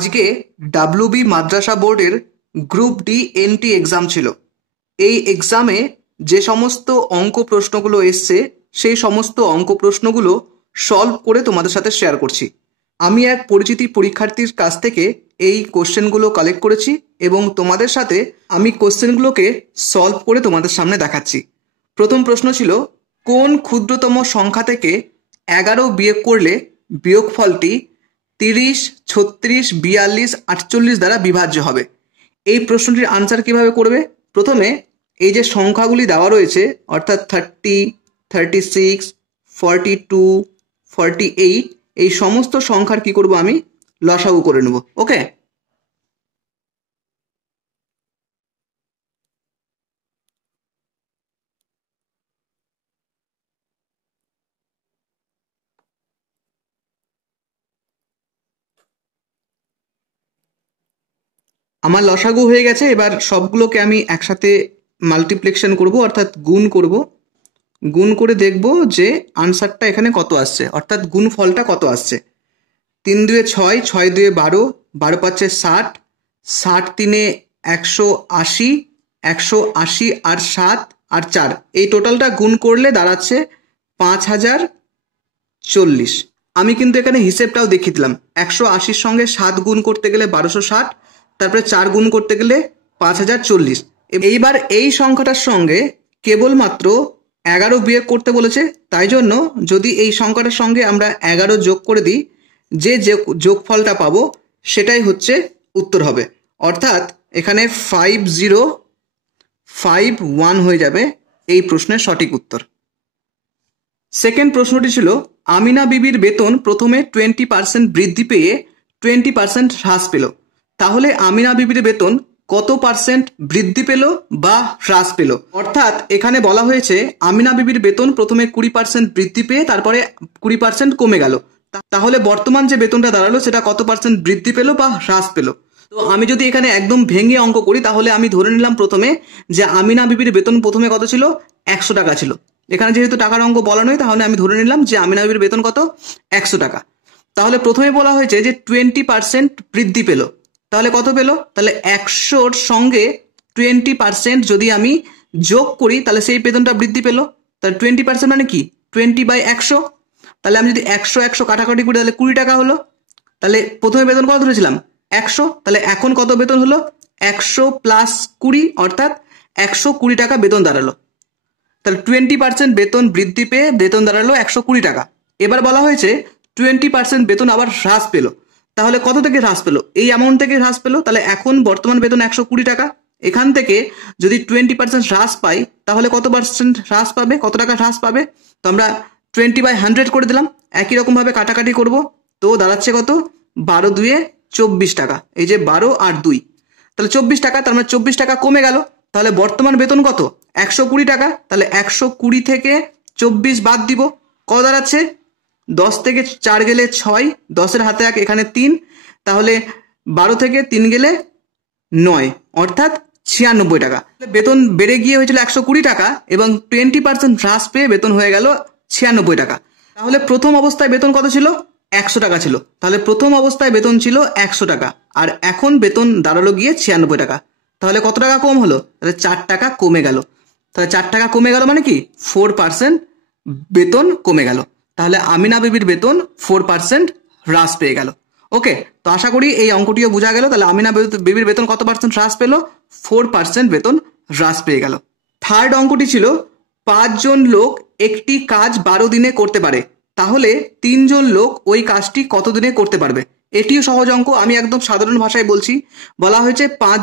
আজকে ডাব্লিউবি মাদ্রাসা বোর্ডের group D N T exam ছিল। এই এক্সামে যে সমস্ত অঙ্ক প্রশ্নগুলো এসছে সেই সমস্ত অঙ্ক প্রশ্নগুলো সলভ করে তোমাদের সাথে শেয়ার করছি। আমি এক পরিচিতি পরীক্ষার্থীর কাছ থেকে এই কোশ্চেনগুলো কালেক্ট করেছি এবং তোমাদের সাথে আমি কোশ্চেনগুলোকে সলভ করে তোমাদের সামনে দেখাচ্ছি। প্রথম প্রশ্ন ছিল, কোন ক্ষুদ্রতম সংখ্যা থেকে 11 বিয়োগ করলে বিয়োগফলটি 30, 36, 42, 48 দ্বারা বিভাজ্য হবে? এই প্রশ্নটির আনসার কিভাবে করবে? প্রথমে এই যে সংখ্যাগুলি দেওয়া রয়েছে অর্থাৎ 30, 36, 42, 48 এই সমস্ত সংখ্যার কি করব আমি লসাগু করে নেব। ওকে, আমার লসাগু হয়ে গেছে। এবার সবগুলোকে আমি একসাথে মাল্টিপ্লিকেশন করব অর্থাৎ গুণ করব। গুণ করে দেখব যে আনসারটা এখানে কত আসছে, অর্থাৎ গুণ ফলটা কত আসছে। 3 দুয়ে 6, 6 দুয়ে 12, 12 পাঁচে 60, 60 তিনে 180, 180 আর 7 আর 4 এই টোটালটা গুণ করলে দাঁড়াচ্ছে 5040। আমি কিন্তু এখানে হিসেবটাও দেখিয়ে দিলাম। 180-র সঙ্গে 7 গুণ করতে গেলে 1260, তারপরে 4 গুণ করতে গেলে 5040। এইবার এই সংখ্যাটার সঙ্গে কেবলমাত্র 11 বিয়োগ করতে বলেছে, তাই জন্য যদি এই সংখ্যাটার সঙ্গে আমরা 11 যোগ করে দিই, যে যোগফলটা পাবো সেটাই হচ্ছে উত্তর হবে। অর্থাৎ এখানে 5051 হয়ে যাবে এই প্রশ্নের সঠিক উত্তর। সেকেন্ড প্রশ্নটি ছিল, আমিনা বিবির বেতন প্রথমে 20% বৃদ্ধি পেয়ে 20% হ্রাস পেল, তাহলে আমিনা বিবির বেতন কত পার্সেন্ট বৃদ্ধি পেল বা হ্রাস পেল? অর্থাৎ এখানে বলা হয়েছে আমিনা বিবির বেতন প্রথমে 20% বৃদ্ধি পেয়ে তারপরে 20% কমে গেল, তাহলে বর্তমান যে বেতনটা দাঁড়ালো সেটা কত পার্সেন্ট বৃদ্ধি পেল বা হ্রাস পেল? তো আমি যদি এখানে একদম ভেঙে অঙ্ক করি তাহলে আমি ধরে নিলাম প্রথমে যে আমিনা বিবির বেতন প্রথমে কত ছিল, 100 টাকা ছিল। এখানে যেহেতু টাকার অঙ্ক বলা নয় তাহলে আমি ধরে নিলাম যে আমিনা বিবির বেতন কত, 100 টাকা। তাহলে প্রথমে বলা হয়েছে যে 20% বৃদ্ধি পেল, তাহলে কত পেল? তাহলে 100-র সঙ্গে 20% যদি আমি যোগ করি তাহলে সেই বেতনটা বৃদ্ধি পেল। তাহলে 20% মানে কি, 20/100। তাহলে আমি যদি 100 কাটাকাটি করি তাহলে 20 টাকা হলো। তাহলে প্রথমে বেতন কত ধরেছিলাম, 100। তাহলে এখন কত বেতন হলো, 100 + 20 অর্থাৎ 120 টাকা বেতন দাঁড়ালো। তাহলে 20% বেতন বৃদ্ধি পেয়ে বেতন দাঁড়ালো 120 টাকা। এবার বলা হয়েছে 20% বেতন আবার হ্রাস পেল, তাহলে কত থেকে হ্রাস পেল? এই অ্যামাউন্ট থেকে হ্রাস পেল। তাহলে এখন বর্তমান বেতন 120 টাকা, এখান থেকে যদি 20% হ্রাস পাই তাহলে কত পার্সেন্ট হ্রাস পাবে, কত টাকা হ্রাস পাবে? তো আমরা 20/100 করে দিলাম। একই রকমভাবে কাটাকাটি করব, তো দাঁড়াচ্ছে কত, 12 দুয়ে 24 টাকা। এই যে 12 আর 2, তাহলে 24 টাকা, তার মানে 24 টাকা কমে গেল। তাহলে বর্তমান বেতন কত, 120 টাকা। তাহলে 120 থেকে 24 বাদ দিব, কত দাঁড়াচ্ছে, 10 থেকে 4 গেলে 6, 10-এর হাতে 1, এখানে 3, তাহলে 12 থেকে 3 গেলে 9, অর্থাৎ 96 টাকা। বেতন বেড়ে গিয়ে হয়েছিল 120 টাকা এবং 20% হ্রাস পেয়ে বেতন হয়ে গেল 96 টাকা। তাহলে প্রথম অবস্থায় বেতন কত ছিল, 100 টাকা ছিল। তাহলে প্রথম অবস্থায় বেতন ছিল 100 টাকা আর এখন বেতন দাঁড়ালো গিয়ে 96 টাকা। তাহলে কত টাকা কম হলো, তাহলে 4 টাকা কমে গেল। তাহলে 4 টাকা কমে গেল মানে কি, 4% বেতন কমে গেল। তাহলে আমিনা বিবির বেতন 4% হ্রাস পেয়ে গেল। ওকে, তো আশা করি এই অঙ্কটিও বোঝা গেল। তাহলে আমিনা বিবির বেতন কত পার্সেন্ট হ্রাস পেল, 4% বেতন হ্রাস পেয়ে গেল। থার্ড অঙ্কটি ছিল, 5 জন লোক একটি কাজ 12 দিনে করতে পারে, তাহলে 3 জন লোক ওই কাজটি কত দিনে করতে পারবে? এটিও সহজ অঙ্ক, আমি একদম সাধারণ ভাষায় বলছি। বলা হয়েছে 5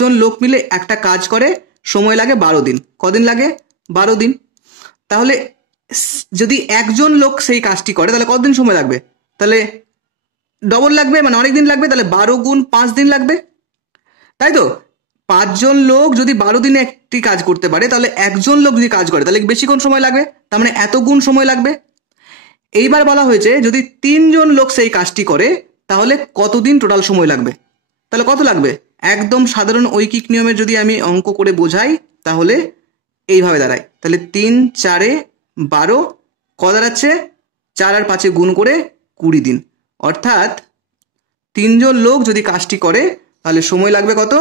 জন লোক মিলে একটা কাজ করে, সময় লাগে 12 দিন। কদিন লাগে, 12 দিন। তাহলে যদি একজন লোক সেই কাজটি করে তাহলে কতদিন সময় লাগবে? তাহলে ডবল লাগবে, মানে অনেক দিন লাগবে। তাহলে 12 গুণ 5 দিন লাগবে, তাই তো? 5 জন লোক যদি 12 দিনে একটি কাজ করতে পারে, তাহলে একজন লোক যদি কাজ করে তাহলে বেশিক্ষণ সময় লাগবে, তার মানে এত গুণ সময় লাগবে। এইবার বলা হয়েছে যদি 3 জন লোক সেই কাজটি করে তাহলে কতদিন টোটাল সময় লাগবে? তাহলে কত লাগবে? একদম সাধারণ ঐকিক নিয়মে যদি আমি অঙ্ক করে বোঝাই তাহলে এইভাবে দাঁড়ায়। তাহলে 3 4 12, ক দাঁড়াচ্ছে, 4 আর 5 গুণ করে 20 দিন, অর্থাৎ 3 জন লোক যদি কাজটি করে তাহলে সময় লাগবে কত?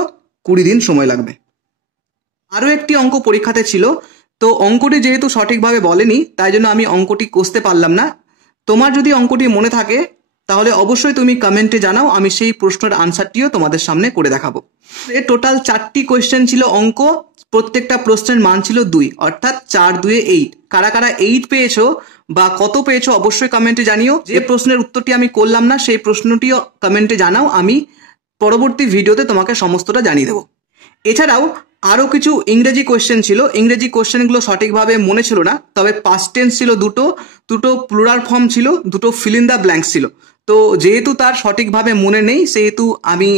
20 দিন সময় লাগবে। আরও একটি অঙ্ক পরীক্ষাতে ছিল, তো অঙ্কটি যেহেতু সঠিকভাবে বলেনি তাই জন্য আমি অঙ্কটি কষতে পারলাম না। তোমার যদি অঙ্কটি মনে থাকে তাহলে অবশ্যই তুমি কমেন্টে জানাও, আমি সেই প্রশ্নের আনসারটিও তোমাদের সামনে করে দেখাবো। এর টোটাল 4টি কোয়েশ্চেন ছিল অঙ্ক, প্রত্যেকটা প্রশ্নের মান ছিল 2, অর্থাৎ 4 2 8। কারা কারা 8 পেয়েছো বা কত পেয়েছো অবশ্যই কমেন্টে জানিও। যে প্রশ্নের উত্তরটি আমি করলাম না সেই প্রশ্নটিও কমেন্টে জানাও, আমি পরবর্তী ভিডিওতে তোমাকে সমস্তটা জানিয়ে দেবো। এছাড়াও আরও কিছু ইংরেজি কোয়েশ্চেন ছিল, ইংরেজি কোয়েশ্চেনগুলো সঠিকভাবে মনে ছিল না, তবে পাস্ট টেন্স ছিল দুটো প্লুরাল ফর্ম ছিল, দুটো ফিল ইন দ্য ব্ল্যাঙ্কস ছিল। তো যেহেতু তার সঠিকভাবে মনে নেই সেহেতু আমি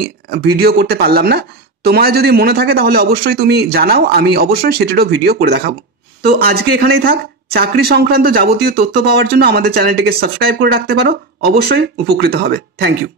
ভিডিও করতে পারলাম না। তোমার যদি মনে থাকে তাহলে অবশ্যই তুমি জানাও, আমি অবশ্যই সেটিরও ভিডিও করে দেখাবো। তো আজকে এখানেই থাক। চাকরি সংক্রান্ত যাবতীয় তথ্য পাওয়ার জন্য আমাদের চ্যানেলটিকে সাবস্ক্রাইব করে রাখতে পারো, অবশ্যই উপকৃত হবে। Thank you.